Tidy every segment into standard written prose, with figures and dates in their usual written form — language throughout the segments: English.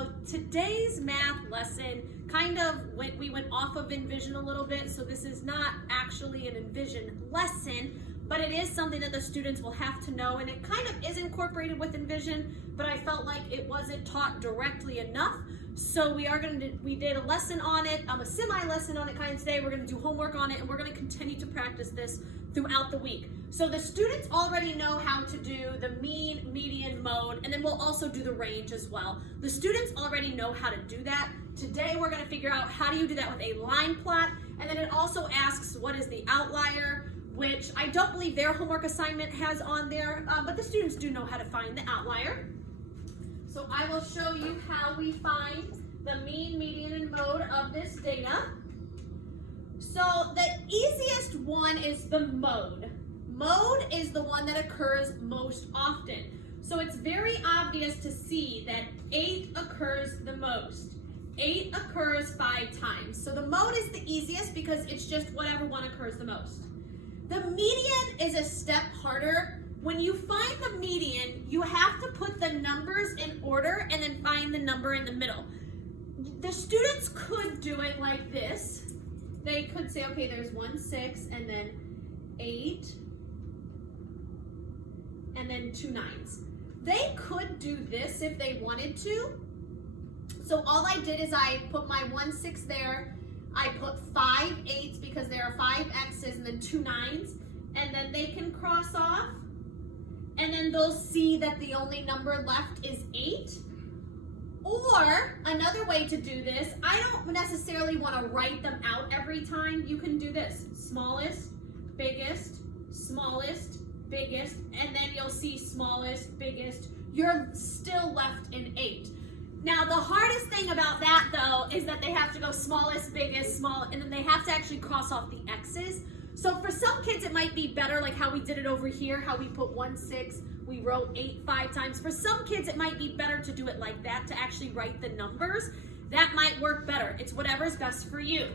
So today's math lesson we went off of Envision a little bit, so this is not actually an Envision lesson, but it is something that the students will have to know, and it kind of is incorporated with Envision, but I felt like it wasn't taught directly enough. So we did a lesson on it, a semi-lesson on it kind of today. We're gonna do homework on it, and we're gonna continue to practice this throughout the week. So the students already know how to do the mean, median, mode, and then we'll also do the range as well. The students already know how to do that. Today we're gonna figure out how do you do that with a line plot, and then it also asks what is the outlier, which I don't believe their homework assignment has on there, but the students do know how to find the outlier. So I will show you how we find the mean, median, and mode of this data. So the easiest one is the mode. Mode is the one that occurs most often. So it's very obvious to see that 8 occurs the most. 8 occurs 5 times. So the mode is the easiest because it's just whatever one occurs the most. The median is a step harder. When you find the median, you have to put the numbers in order and then find the number in the middle. The students could do it like this. They could say, okay, there's 1, 6, and then 8, and then 2 9s. They could do this if they wanted to. So all I did is I put my 1, 6 there. I put 5 8s because there are 5 X's and then 2 9s. And then they can cross off. And then they'll see that the only number left is 8. Or another way to do this, I don't necessarily want to write them out every time. You can do this: smallest, biggest, and then you'll see smallest, biggest. You're still left in 8. Now the hardest thing about that though is that they have to go smallest, biggest, small, and then they have to actually cross off the X's. So for some kids it might be better, like how we did it over here, how we put 1, 6, we wrote 8 5 times. For some kids it might be better to do it like that, to actually write the numbers. That might work better. It's whatever's best for you.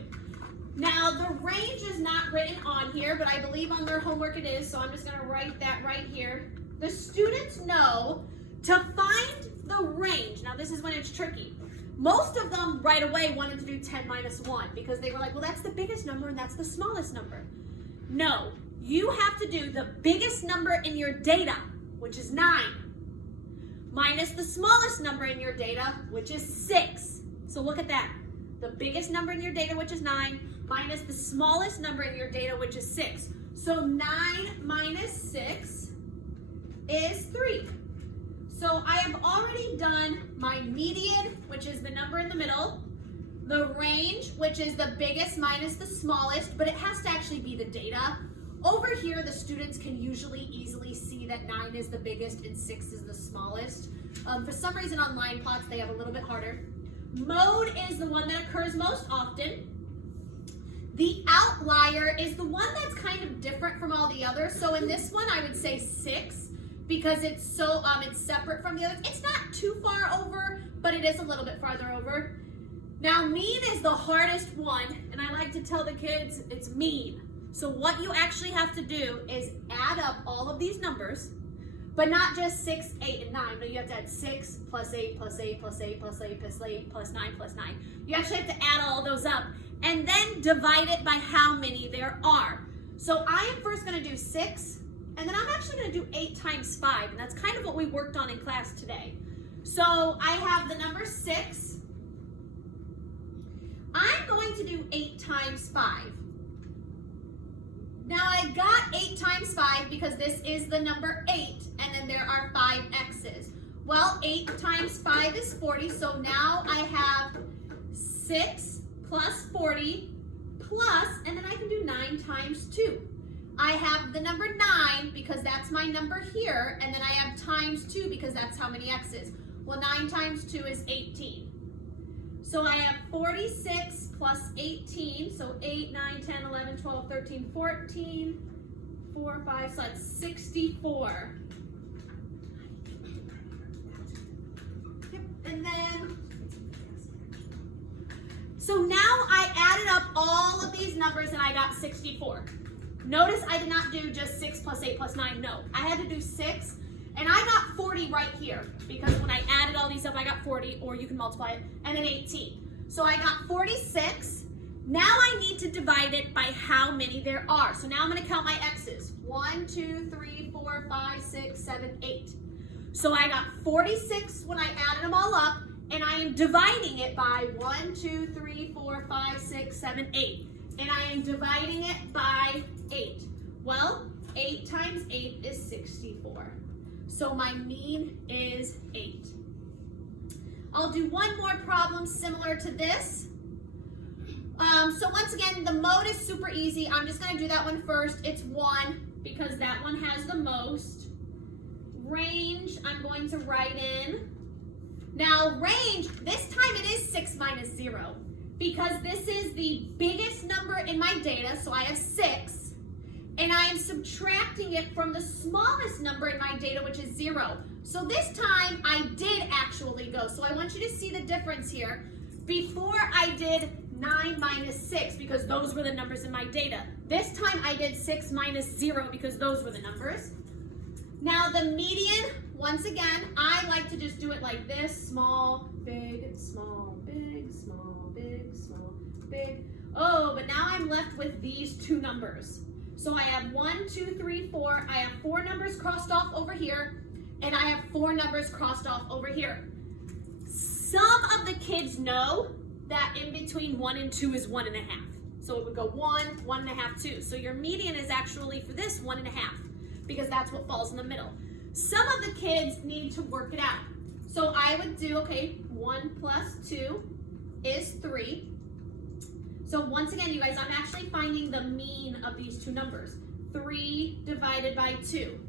Now the range is not written on here, but I believe on their homework it is, so I'm just gonna write that right here. The students know to find the range. Now this is when it's tricky. Most of them right away wanted to do 10 minus 1 because they were like, well, that's the biggest number and that's the smallest number. No, you have to do the biggest number in your data, which is 9, minus the smallest number in your data, which is 6. So look at that. The biggest number in your data, which is 9, minus the smallest number in your data, which is 6. So 9 minus 6 is 3. So I have already done my median, which is the number in the middle, the range, which is the biggest minus the smallest, but it has to actually be the data. Over here, the students can usually easily see that 9 is the biggest and 6 is the smallest. For some reason on line plots, they have a little bit harder. Mode is the one that occurs most often. The outlier is the one that's kind of different from all the others. So in this one, I would say 6 because it's so it's separate from the others. It's not too far over, but it is a little bit farther over. Now mean is the hardest one, and I like to tell the kids it's mean. So what you actually have to do is add up all of these numbers, but not just 6, 8, and 9. No, you have to add 6 plus 8 plus 8 plus 8 plus 8 plus 8 plus 9 plus 9. You actually have to add all those up and then divide it by how many there are. So I am first going to do 6, and then I'm actually going to do 8 times 5, and that's kind of what we worked on in class today. So I have the number 6. I'm going to do 8 times 5. Now I got 8 times 5 because this is the number 8, and then there are 5 X's. Well, 8 times 5 is 40, so now I have 6 plus 40 plus, and then I can do 9 times 2. I have the number 9 because that's my number here, and then I have times 2 because that's how many X's. Well, 9 times 2 is 18. So I have 46 plus 18, so 8, 9, 10, 11, 12, 13, 14, 4, 5, so that's 64. Yep. And then, so now I added up all of these numbers and I got 64. Notice I did not do just 6 plus 8 plus 9, no. I had to do 6, And I got 40 right here because when I added all these up, I got 40, or you can multiply it, and then 18. So I got 46. Now I need to divide it by how many there are. So now I'm going to count my x's. 1, 2, 3, 4, 5, 6, 7, 8. So I got 46 when I added them all up, and I am dividing it by 1, 2, 3, 4, 5, 6, 7, 8. And I am dividing it by 8. Well, 8 times 8 is 64. So my mean is 8. I'll do one more problem similar to this. So once again, the mode is super easy. I'm just going to do that one first. It's 1 because that one has the most. Range, I'm going to write in. Now range, this time it is 6 minus 0 because this is the biggest number in my data, so I have 6. And I am subtracting it from the smallest number in my data, which is 0. So this time I did actually go. So I want you to see the difference here. Before I did 9 minus 6 because those were the numbers in my data. This time I did 6 minus 0 because those were the numbers. Now the median, once again, I like to just do it like this. Small, big, small, big, small, big, small, big. Oh, but now I'm left with these two numbers. So I have 1, 2, 3, 4. I have 4 numbers crossed off over here, and I have 4 numbers crossed off over here. Some of the kids know that in between 1 and 2 is 1.5. So it would go 1, 1.5, 2. So your median is actually for this 1.5 because that's what falls in the middle. Some of the kids need to work it out. So I would do, okay, 1 plus 2 is 3. So once again, you guys, I'm actually finding the mean of these two numbers. 3 divided by 2.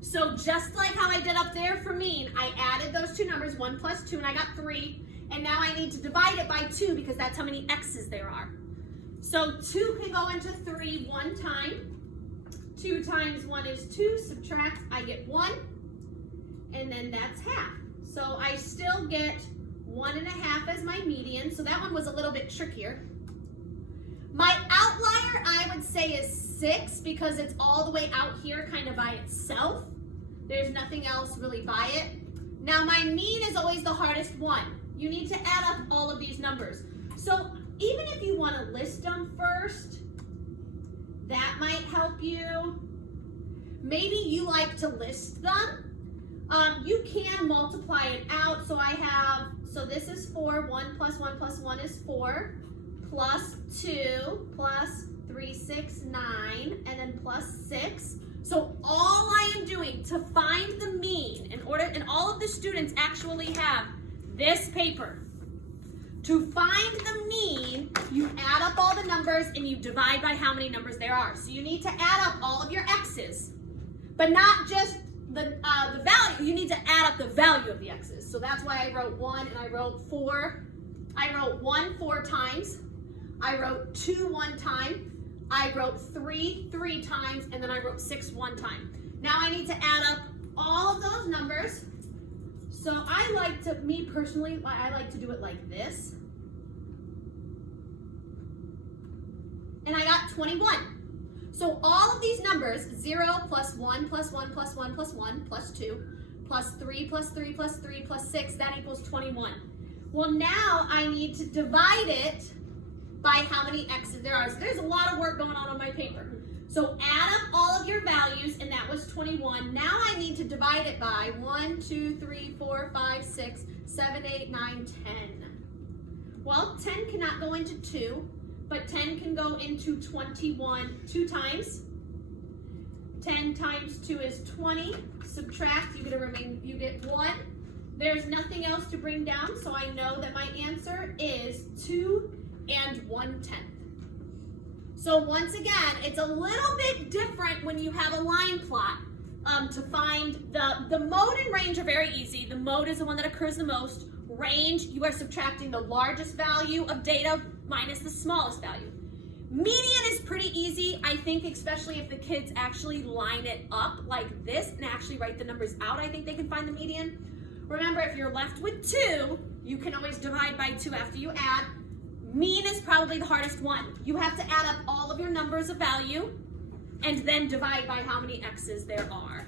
So just like how I did up there for mean, I added those two numbers, 1 plus 2, and I got 3. And now I need to divide it by 2 because that's how many x's there are. So 2 can go into 3 one time. 2 times 1 is 2. Subtract, I get 1. And then that's half. So I still get 1.5 as my median. So that one was a little bit trickier. My outlier, I would say, is 6 because it's all the way out here kind of by itself. There's nothing else really by it. Now my mean is always the hardest one. You need to add up all of these numbers. So even if you want to list them first, that might help you. Maybe you like to list them. You can multiply it out. So I have, so this is 4, 1 plus 1 plus 1 is 4. Plus 2, plus 3, 6, 9, and then plus 6. So all I am doing to find the mean, and all of the students actually have this paper. To find the mean, you add up all the numbers and you divide by how many numbers there are. So you need to add up all of your x's, but not just the value. You need to add up the value of the x's. So that's why I wrote 1 and I wrote 4. I wrote 1 4 times. I wrote 2 1 time, I wrote 3 3 times, and then I wrote 6 1 time. Now I need to add up all of those numbers. So I like to, me personally, I like to do it like this. And I got 21. So all of these numbers, 0 plus 1 plus 1 plus 1 plus 1 plus 2 plus 3 plus 3 plus 3 plus 6, that equals 21. Well, now I need to divide it by how many x's there are. So there's a lot of work going on my paper. So add up all of your values, and that was 21. Now I need to divide it by 1, 2, 3, 4, 5, 6, 7, 8, 9, 10. Well, 10 cannot go into 2, but 10 can go into 21 2 times. 10 times 2 is 20. Subtract, you get 1. There's nothing else to bring down, so I know that my answer is 2 and 1/10. So once again, it's a little bit different when you have a line plot to find the mode and range are very easy. The mode is the one that occurs the most. Range, you are subtracting the largest value of data minus the smallest value. Median is pretty easy, I think, especially if the kids actually line it up like this and actually write the numbers out. I think they can find the median. Remember, if you're left with 2, you can always divide by 2 after you add. Mean is probably the hardest one. You have to add up all of your numbers of value and then divide by how many x's there are.